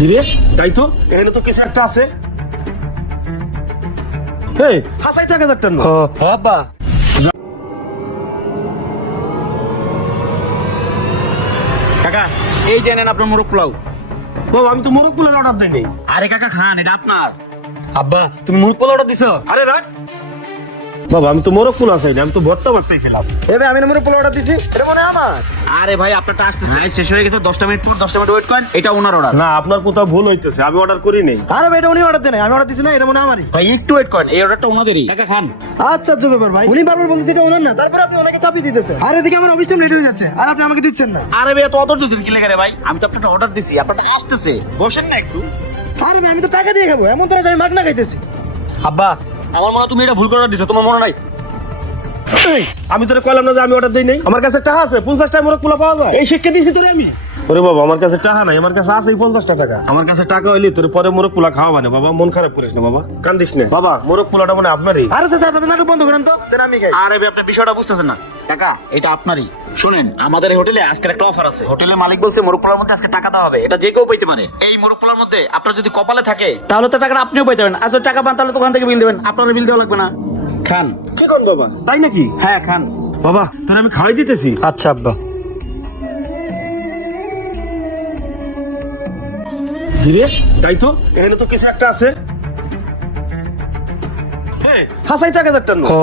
হিরে তাই তো? এখানে তো কিছু একটা আছে। এই হাসাই টাকা ও আব্বা কাকা এই যে নেন আপনার মুরগ পোলাও। বাবা আমি তো মোরগ পোলার অর্ডার দেয়নি আরে কাকা খান এটা আপনার। আব্বা তুমি মুখ পোলা অর্ডার দিছো? আরে রাখ। বাবা আমি তো মোরগ পোলা চাই না আমি তো ভর্তা বাসাই খেলাম এবে আমি নম্বরে পোলা অর্ডার দিছি এটা মনে হয় আমার? আরে ভাই আপনারটা আসতেছে। হ্যাঁ, শেষ হয়ে গেছে দশটা মিনিট পর দশটা মিনিট ওয়েট করেন এটা ওনার অর্ডার না আপনার কোথাও ভুল হইতেছে আমি অর্ডার করি নেই। আরে ভাই এটা উনি অর্ডার দেন আমি অর্ডার দিছি না এটা মনে হয় আমারই। ভাই একটু ওয়েট করেন এই অর্ডারটা ওনাদেরই। কাকা খান। আচ্ছা আচ্ছা ব্যাপার ভাই। উনি বারবার বলতেছে এটা ওনার না তারপরে আপনি ওনাকে চাপিয়ে দিতেছে আর এদিকে আমার অফিস টাইম লেট হয়ে যাচ্ছে আর আপনি আমাকে দিচ্ছেন না। আরে ভাই এত অদর দিতেন কি লেগে ভাই? আমি তো আপনাকে অর্ডার দিছি আপনারটা আসতেছে। বসেন না একটু। আরে ভাই আমি তো টাকা দিয়ে খাব এমন তো না যে আমি মাগনা খাইতেছি। আব্বা আমার মনে হয় তুমি এটা ভুল করে দিছো তোমার মনে নাই? আমি তোরে কইলাম না যে আমি অর্ডার দেই নাই। আমার কাছে টাকা আছে পঞ্চাশ টাকা মোরগ পোলা পাওয়া যায়। এই শিক্ষা দিছি তোরে আমি। ওরে বাবা আমার কাছে টাকা নাই আমার কাছে আছে পঞ্চাশটা টাকা। আমার কাছে টাকা হইলে তোর পরে মোরগ পোলা খাওয়া মানে বাবা মন খারাপ করিস না বাবা। কান্দিস না। বাবা মোরগ পোলাটা মানে আপনারই। আরে স্যার আপনাদের নাটক বন্ধ করেন তো। দেন আমি খাই আরে ভাই আপনি বিষয়টা বুঝতেছেন না। কাকা এটা আপনারই। শুনেন আমাদের হোটেলে আজকের একটা অফার আছে। হোটেলের মালিক বলছে মোরগ মধ্যে আজকে টাকা দেওয়া হবে। এটা যে কেউ পাইতে পারে। এই মোরগ মধ্যে আপনার যদি কপালে থাকে তাহলে তো টাকাটা আপনিও পাইতে পারেন। আর যদি টাকা পান তাহলে ওখান থেকে বিল দেবেন। আপনার বিল দেওয়া লাগবে না। খান। কি কোন বাবা? তাই নাকি? হ্যাঁ খান। বাবা তোর আমি খাওয়াই দিতেছি। আচ্ছা আব্বা। হিরে তাই তো? এখানে তো কিছু একটা আছে। এই, হাসাই টাকা হাজার টাকা ও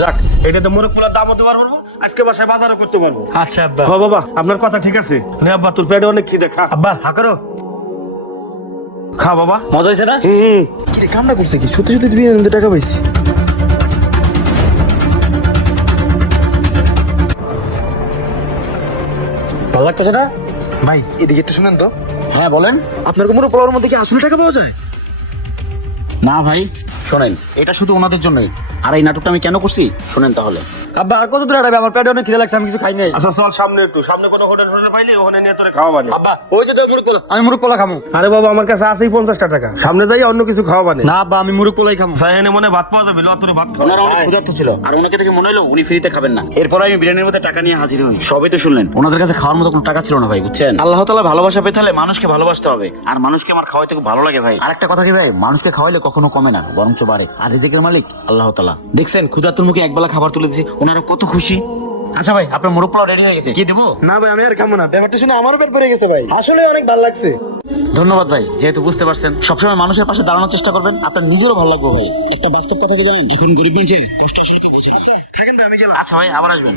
যাক এটাতে মোরগ পোলার দাম হতে পারব আজকে বাসায় বাজারও করতে পারব। আচ্ছা আব্বা। হ বাবা আপনার কথা ঠিক আছে। নে আব্বা। তোর পেটে অনেক খিদে খা। আব্বা হা করো। খা বাবা। মজা হয়েছে না? হুম কি রে কামটা করছে কি? সত্যি সত্যি হাজার টাকা পাইছি। ভালো লাগতেছে না? ভাই এদিকে একটু শুনেন তো। হ্যাঁ বলেন। আপনার কোমরে পোলার মধ্যে কি আসলে টাকা পাওয়া যায়? না ভাই। শোনেন এটা শুধু ওনাদের জন্যই। আর এই নাটকটা আমি কেন করছি? শোনেন তাহলে। আব্বা আর কত দূর হাঁটাবে আমার পেটে অনেক খিদে লাগছে আমি কিছু খাই নাই। আচ্ছা চল সামনে একটু। সামনে কোনো হোটেল হোটেল পাইলে ওখানে নিয়ে তোরে খাওয়া বানি আব্বা ওই যে পোলা। আমি পোলা খামু। আরে বাবা আমার কাছে আছেই পঞ্চাশটা টাকা। সামনে যাই অন্য কিছু খাওয়া বানি না আব্বা আমি পোলাই খামু। মনে ভাত পাওয়া যাবে তোরে ভাত খাওয়া ওনারা অনেক ক্ষুধার্ত ছিল। আর ওনাকে দেখে মনে হলো উনি ফ্রিতে খাবেন না। এরপর আমি বিরিয়ানির মধ্যে টাকা নিয়ে হাজির হই। সবই তো শুনলেন। ওনাদের কাছে খাওয়ার মতো কোনো টাকা ছিল না ভাই বুঝছেন? আল্লাহ তালা ভালোবাসা পেতে হলে মানুষকে ভালোবাসতে হবে। আর মানুষকে আমার খাওয়াইতে খুব ভালো লাগে ভাই। আর একটা কথা কি ভাই? মানুষকে খাওয়াইলে কখনো কমে না বরঞ্চ বাড়ে আর রিজিকের মালিক আল্লাহ তালা দেখছেন ক্ষুধার্তুর মুখে একবেলা খাবার তুলে দিছি ওনারা কত খুশি। আচ্ছা ভাই আপনার মোরগ পোলাও রেডি হয়ে গেছে কি দেবো? না ভাই আমি আর খাব না। ব্যাপারটা শুনে আমারও পেট ভরে গেছে ভাই। আসলে অনেক ভালো লাগছে। ধন্যবাদ ভাই যেহেতু বুঝতে পারছেন সবসময় মানুষের পাশে দাঁড়ানোর চেষ্টা করবেন আপনার নিজেরও ভালো লাগবে ভাই। একটা বাস্তব কথা কি জানেন? এখন গরিব মানুষের কষ্ট আসলে কেউ বোঝে না। আচ্ছা ভাই আবার আসবেন।